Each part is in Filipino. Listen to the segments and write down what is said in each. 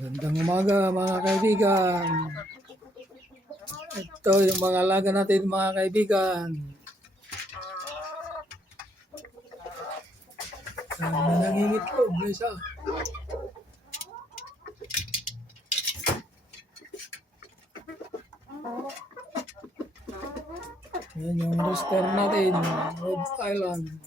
Magandang umaga mga kaibigan. Ito yung mga alaga natin mga kaibigan. May nangingitlog na isa. Yan yung rooster natin, Rhode Island.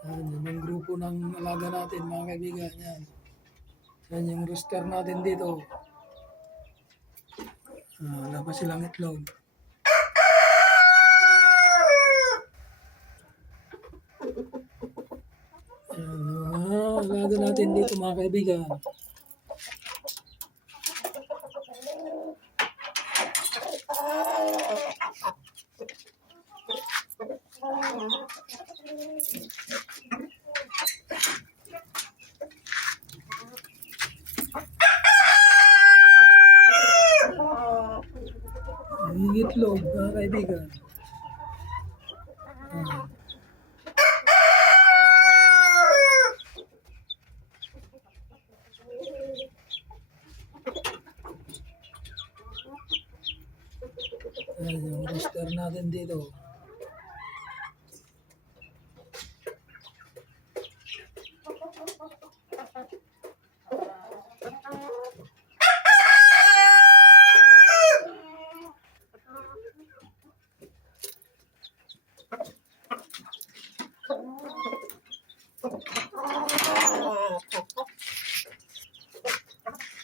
Yan yung grupo ng alaga natin mga kaibigan. Yan yung rooster natin dito. Wala pa silang itlog. Yan, alaga natin dito mga kaibigan. Itlog mga kaibigan. Ayan yung rooster natin dito.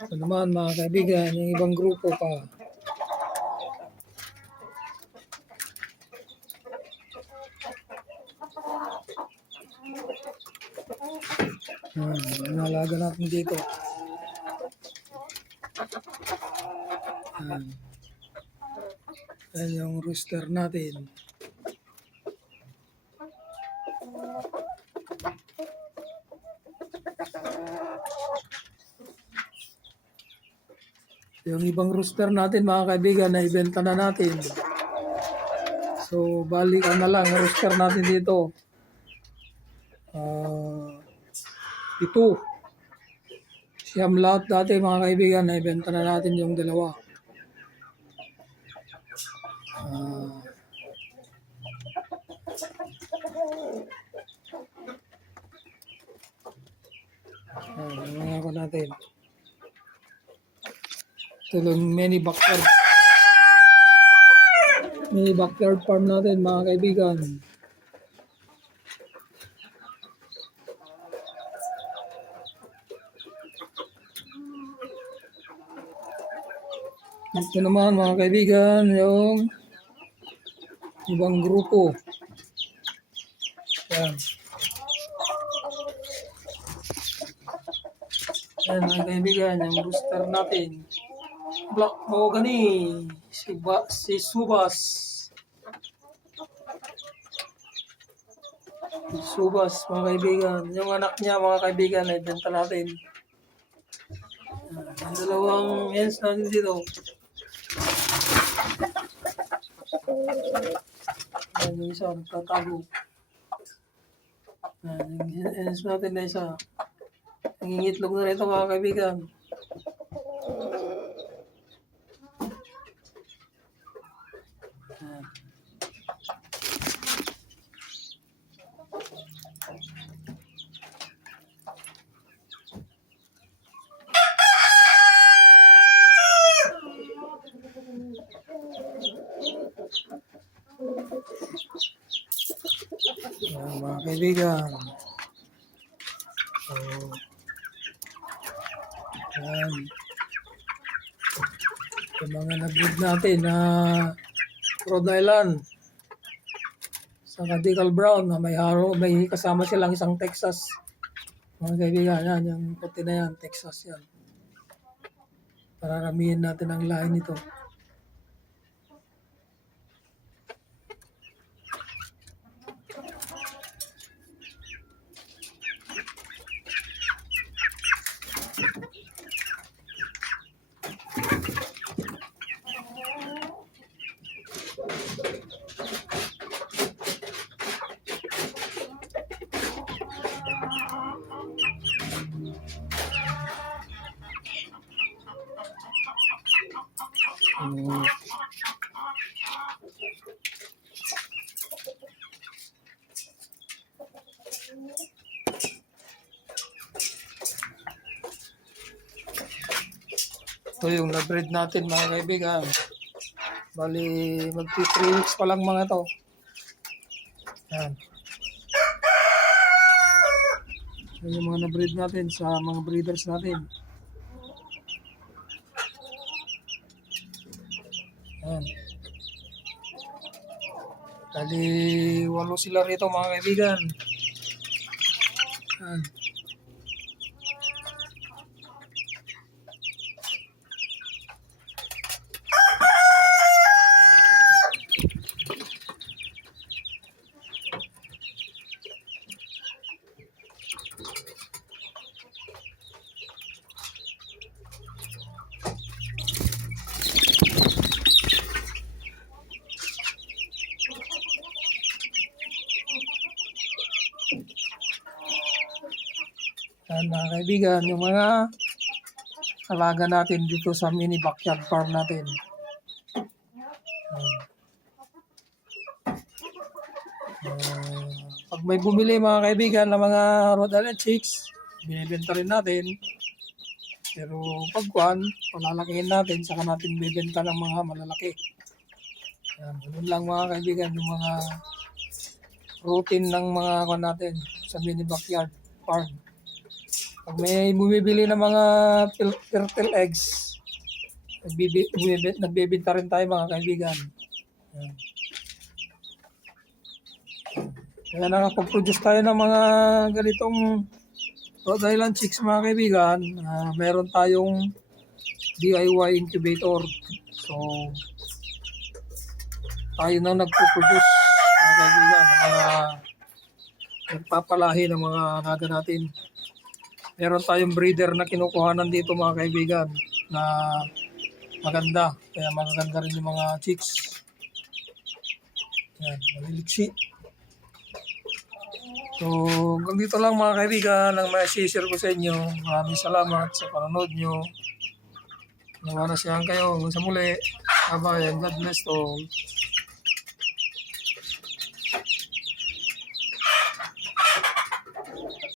Ito naman mga kaibigan, yung ibang grupo pa. Ang alaga natin dito. Ayan yung rooster natin. Yung ibang rooster natin mga kaibigan na ibenta na natin. So balik na lang ang rooster natin dito. Ito. Siyam lahat dati mga kaibigan na ibenta na natin yung dalawa. Mga ako natin. Ito lang mini backyard farm natin mga kaibigan. Ito naman mga kaibigan yung ibang grupo. Yan. Yan mga kaibigan, yung rooster natin. Black Mahogany, si Subas. Si Subas mga kaibigan. Yung anak niya mga kaibigan ay benta natin. Ang dalawang hens natin dito. Yan yung isa, nagtatago. Yung hens natin na isa. Nangingitlog na rin ito mga kaibigan. Mga kaibigan. So, yan. Yung mga nag-breed natin na Rhode Island sa Cadical Brown na may kasama silang isang Texas. Mga kaibigan, yan, yung puti na yan, Texas yan. Pararamihin natin ang lahi nito. Mm. Ito yung na-breed natin mga kaibigan. Bali, magti 3 weeks pa lang mga to. Yan. Yan yung mga na-breed natin sa mga breeders natin. Yan. Bali, 8 sila rito mga kaibigan. Yan. Yan mga kaibigan, yung mga alaga natin dito sa mini backyard farm natin. Yan. Pag may bumili mga kaibigan ng mga Rhode Island Chicks, binibenta rin natin. Pero pagkuhan, palalakihin natin, saka natin bibenta ng mga malalaki. Yan, ganun lang mga kaibigan, yung mga routine ng mga kuhan natin sa mini backyard farm. Pag may bumibili ng mga fertile eggs, nagbibenta rin tayo mga kaibigan. Yan. Kaya nakapag-produce tayo ng mga ganitong Rhode Island Chicks mga kaibigan. Meron tayong DIY incubator. So, tayo na nagpo-produce mga kaibigan ng mga nagpapalahi ng mga alaga natin. Meron tayong breeder na kinukuhanan dito mga kaibigan na maganda. Kaya magaganda rin yung mga chicks. Yan, maliliksi. So, hanggang dito lang mga kaibigan ang may share ko sa inyo. Maraming salamat sa panonood nyo. Nawa na siyang kayo hanggang sa muli. Bye-bye and God bless to all.